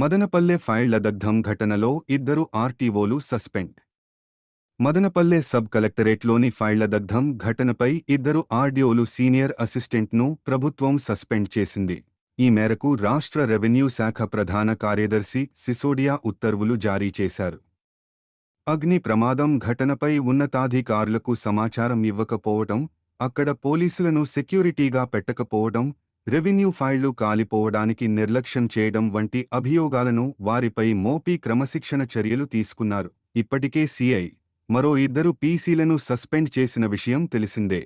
మదనపల్లె ఫైళ్ళ దగ్ధం ఘటనలో ఇద్దరు ఆర్టీఓలు సస్పెండ్. మదనపల్లె సబ్ కలెక్టరేట్లోని ఫైళ్ళ దగ్ధం ఘటనపై ఇద్దరు ఆర్డీఓలు సీనియర్ అసిస్టెంట్ను ప్రభుత్వం సస్పెండ్ చేసింది. ఈ మేరకు రాష్ట్ర రెవెన్యూ శాఖ ప్రధాన కార్యదర్శి సిసోడియా ఉత్తర్వులు జారీ చేశారు. అగ్ని ప్రమాదం ఘటనపై ఉన్నతాధికారులకు సమాచారం ఇవ్వకపోవటం అక్కడ పోలీసులను సెక్యూరిటీగా పెట్టకపోవడం రెవెన్యూ ఫైళ్ళు కాలిపోవడానికి నిర్లక్ష్యం చేయడం వంటి అభియోగాలను వారిపై మోపి క్రమశిక్షణ చర్యలు తీసుకున్నారు. ఇప్పటికే సీఐ మరో ఇద్దరు పీసీలను సస్పెండ్ చేసిన విషయం తెలిసిందే.